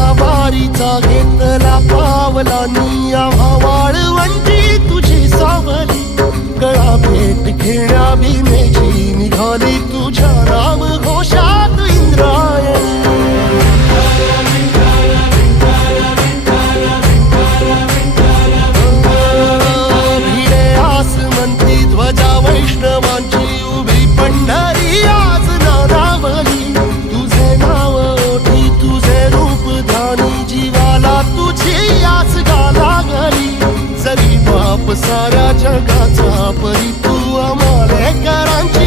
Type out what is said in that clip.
असा वारीचा घेतला पावलांनी आम्हा वाळवंटी तुझी सावली गळा भेट घेण्या भीमेची निघाली तुझ्या नाम घोषात इंद्रायणी भिडे आसमंती ध्वजा वैष्णवांची उभी पंढरी आज नानावली तुझे नाव ओठी तुझे रूप ध्यानी जीवाला तुझी आस गाला गली जरी बाप साऱ्या जगाचा परी तू आम्हाले करांची